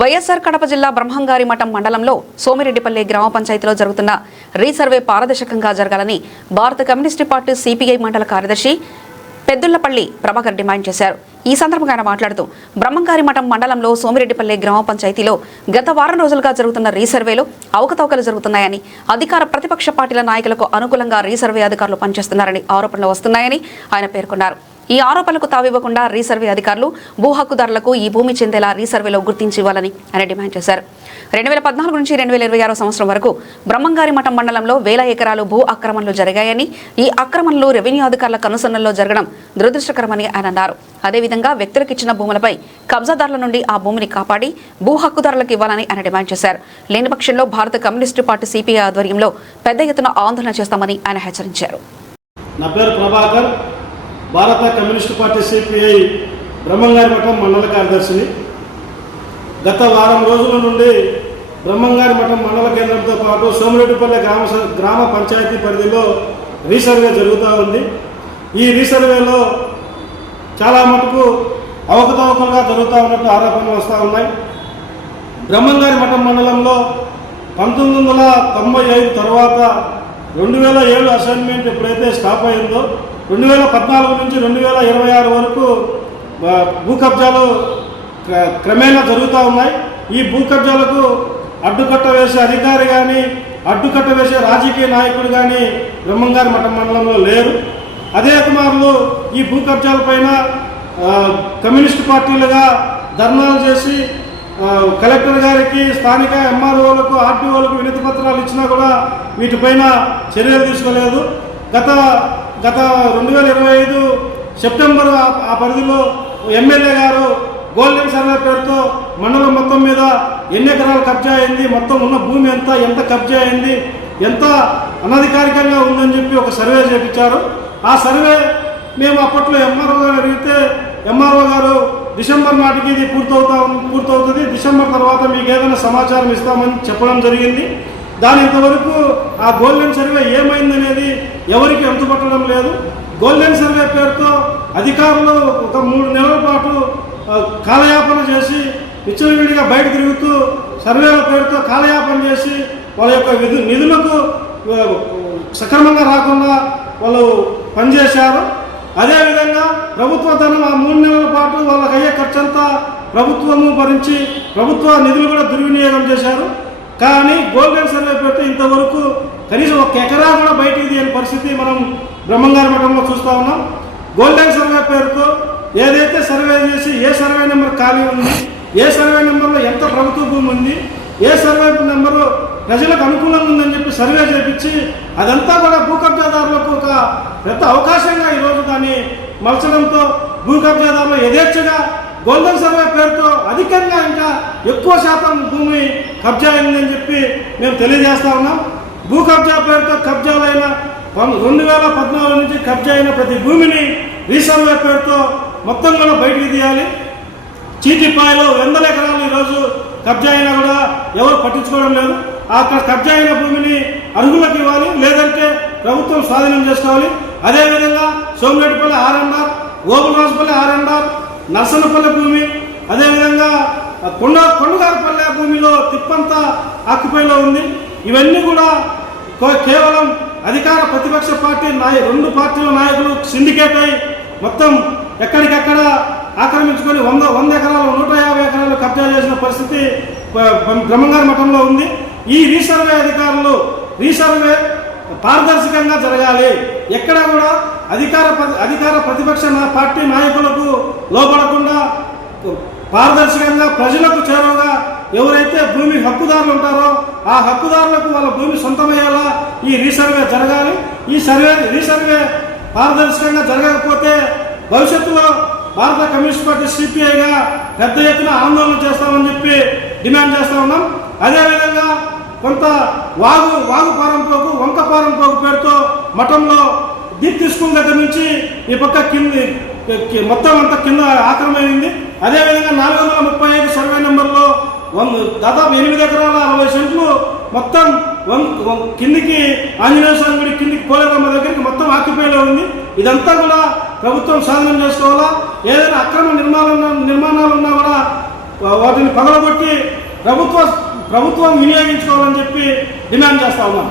వైఎస్ఆర్ కడప జిల్లా బ్రహ్మంగారి మఠం మండలంలో సోమిరెడ్డిపల్లి గ్రామ పంచాయతీలో జరుగుతున్న రీసర్వే పారదర్శకంగా జరగాలని భారత కమ్యూనిస్టు పార్టీ సిపిఐ మండల కార్యదర్శి పెద్దుళ్లపల్లి ప్రభాకర్ డిమాండ్ చేశారు. ఈ సందర్భంగా ఆయన మాట్లాడుతూ బ్రహ్మంగారి మఠం మండలంలో సోమిరెడ్డిపల్లి గ్రామ పంచాయతీలో గత వారం రోజులుగా జరుగుతున్న రీసర్వేలో అవకతవకలు జరుగుతున్నాయని, అధికార ప్రతిపక్ష పార్టీల నాయకులకు అనుకూలంగా రీసర్వే అధికారులు పనిచేస్తున్నారని ఆరోపణలు వస్తున్నాయని ఆయన పేర్కొన్నారు. ఈ ఆరోపణలకు తావివ్వకుండా రీసర్వే అధికారులు భూ హక్కుదారులకు ఈ భూమి చెందేలా రీసర్వేలో గుర్తించి ఇవ్వాలని ఆయన డిమాండ్ చేశారు. 2014 నుంచి 2026 సంవత్సరం వరకు బ్రహ్మంగారి మఠం మండలంలో 1000 ఎకరాలు భూ ఆక్రమణలు జరిగాయని, ఈ ఆక్రమణలు రెవెన్యూ అధికారుల కనుసన్నల్లో జరగడం దురదృష్టకరమని ఆయన అన్నారు. అదేవిధంగా వ్యక్తులకు ఇచ్చిన భూములపై కబ్జాదారుల నుండి ఆ భూమిని కాపాడి భూ హక్కుదారులకు ఇవ్వాలని ఆయన డిమాండ్ చేశారు. లేని పక్షంలో భారత కమ్యూనిస్టు పార్టీ సిపిఐ ఆధ్వర్యంలో పెద్ద ఎత్తున ఆందోళన చేస్తామని ఆయన హెచ్చరించారు. భారత కమ్యూనిస్టు పార్టీ సిపిఐ బ్రహ్మంగారి మఠం మండల కార్యదర్శిని. గత వారం రోజుల నుండి బ్రహ్మంగారి మఠం మండల కేంద్రంతో పాటు సోమిరెడ్డిపల్లి గ్రామ పంచాయతీ పరిధిలో రీసర్వే జరుగుతూ ఉంది. ఈ రీసర్వేలో చాలా మటుకు అవకతవకలుగా జరుగుతూ ఉన్నట్టు ఆరోపణలు వస్తూ ఉన్నాయి. బ్రహ్మంగారి మఠం మండలంలో 1995 తర్వాత 2007 అసైన్మెంట్ ఎప్పుడైతే స్టాప్ అయిందో 2014 నుంచి 2026 వరకు భూ కబ్జాలు క్రమేణా జరుగుతూ ఉన్నాయి. ఈ భూ కబ్జాలకు అడ్డుకట్ట వేసే అధికారి కానీ, అడ్డుకట్ట వేసే రాజకీయ నాయకుడు కానీ బ్రహ్మంగారి మఠం మండలంలో లేరు. అదే కుమారులు ఈ భూ కబ్జాలపైన కమ్యూనిస్టు పార్టీలుగా ధర్నాలు చేసి కలెక్టర్ గారికి, స్థానిక ఎంఆర్ఓలకు, ఆర్టీఓలకు వినతి పత్రాలు ఇచ్చినా కూడా వీటిపైన చర్యలు తీసుకోలేదు. గత 2025 సెప్టెంబర్ ఆ పరిధిలో ఎమ్మెల్యే గారు గోల్డెన్ సర్వే పేరుతో మండలం మొత్తం మీద ఎన్ని ఎకరాలు కబ్జా అయింది, మొత్తం ఉన్న భూమి ఎంత కబ్జా అయింది, ఎంత అనధికారికంగా ఉందని చెప్పి ఒక సర్వే చేయించారు. ఆ సర్వే మేము అప్పట్లో ఎంఆర్ఓ గారు అడిగితే ఎంఆర్ఓ గారు డిసెంబర్ నాటికి ఇది పూర్తవుతుంది, డిసెంబర్ తర్వాత మీకు ఏదైనా సమాచారం ఇస్తామని చెప్పడం జరిగింది. దాని ఇంతవరకు ఆ గోల్డెన్ సర్వే ఏమైందనేది ఎవరికి అంతుపట్టడం లేదు. గోల్డెన్ సర్వే పేరుతో అధికారులు ఒక 3 నెలల పాటు కాలయాపన చేసి విచ్చలవిడిగా బయట తిరుగుతూ సర్వేల పేరుతో కాలయాపన చేసి వాళ్ళ యొక్క నిధులకు సక్రమంగా రాకుండా వాళ్ళు పనిచేశారు. అదేవిధంగా ప్రభుత్వ ధనం ఆ 3 నెలల పాటు వాళ్ళకి అయ్యే ఖర్చంతా ప్రభుత్వము భరించి ప్రభుత్వ నిధులు కూడా దుర్వినియోగం చేశారు. కానీ గోల్డెన్ సర్వే పెడితే ఇంతవరకు కనీసం 1 ఎకరా కూడా బయటికి తీయని పరిస్థితి మనం బ్రహ్మంగారి మఠంలో చూస్తూ ఉన్నాం. గోల్డెన్ సర్వే పేరుతో ఏదైతే సర్వే చేసి ఏ సర్వే నెంబర్ ఖాళీ ఉంది, ఏ సర్వే నెంబర్లో ఎంత ప్రభుత్వ భూమి ఉంది, ఏ సర్వే నెంబరు ప్రజలకు అనుకూలంగా ఉందని చెప్పి సర్వే చేయించి అదంతా కూడా భూ కబ్జాదారులకు ఒక పెద్ద అవకాశంగా ఈరోజు దాన్ని మలచడంతో భూ కబ్జాదారులు యథేచ్ఛగా గోల్డెన్ సర్వే పేరుతో అధికంగా ఇంకా ఎక్కువ శాతం భూమి కబ్జా అయిందని చెప్పి మేము తెలియజేస్తా ఉన్నాం. భూ కబ్జా పేరుతో కబ్జాలైన 2014 నుంచి కబ్జా అయిన ప్రతి భూమిని రీసర్వే పేరుతో మొత్తం కూడా బయటికి తీయాలి. చీటిపాయలో 100 ఎకరాలు ఈరోజు కబ్జా అయినా కూడా ఎవరు పట్టించుకోవడం లేదు. అక్కడ కబ్జా అయిన భూమిని అర్హులకు ఇవ్వాలి, లేదంటే ప్రభుత్వం స్వాధీనం చేసుకోవాలి. అదేవిధంగా సోమిరెడ్డిపల్లి ఆర్ఎన్ఆర్, ఓబులరాజుపల్లి ఆర్ఎన్ఆర్, నర్సనపల్లె భూమి, అదేవిధంగా కొండగారపల్లె భూమిలో తిప్పంతా ఆక్యుపైలో ఉంది. ఇవన్నీ కూడా కేవలం అధికార ప్రతిపక్ష పార్టీ 2 పార్టీల నాయకులు సిండికేట్ అయి మొత్తం ఎక్కడికెక్కడ ఆక్రమించుకొని 100 ఎకరాలు 150 ఎకరాలు కబ్జా చేసిన పరిస్థితి బ్రహ్మంగారి మఠంలో ఉంది. ఈ రీసర్వే అధికారులు రీసర్వే పారదర్శకంగా జరగాలి. ఎక్కడ కూడా అధికార ప్రతిపక్ష పార్టీ నాయకులకు లోపడకుండా పారదర్శకంగా ప్రజలకు చేరువగా ఎవరైతే భూమి హక్కుదారులు ఉంటారో ఆ హక్కుదారులకు వాళ్ళ భూమి సొంతమయ్యేలా ఈ రీసర్వే జరగాలి. ఈ రీసర్వే పారదర్శకంగా జరగకపోతే భవిష్యత్తులో భారత కమ్యూనిస్ట్ పార్టీ సిపిఐగా పెద్ద ఎత్తున ఆందోళన చేస్తామని చెప్పి డిమాండ్ చేస్తా ఉన్నాం. అదేవిధంగా కొంత వాగు పారంపోకు, వంక పారంపోకు పేరుతో మఠంలో దీప్తి స్కూల్ దగ్గర నుంచి ఈ పక్క మొత్తం అంతా కింద ఆక్రమమైంది. అదేవిధంగా 435 సర్వే నెంబర్లో దాదాపు 8 ఎకరాల 60 సెంట్లు మొత్తం కిందికి ఆంజనేయ స్వామి గుడి కిందికి పోలేరమ్మ దగ్గరికి మొత్తం ఆక్యుపైలో ఉంది. ఇదంతా కూడా ప్రభుత్వం స్వాధీనం చేసుకోవాలా. ఏదైనా అక్రమ నిర్మాణాలు ఉన్నా కూడా వాటిని పగలగొట్టి ప్రభుత్వం వినియోగించుకోవాలని చెప్పి డిమాండ్ చేస్తా ఉన్నాం.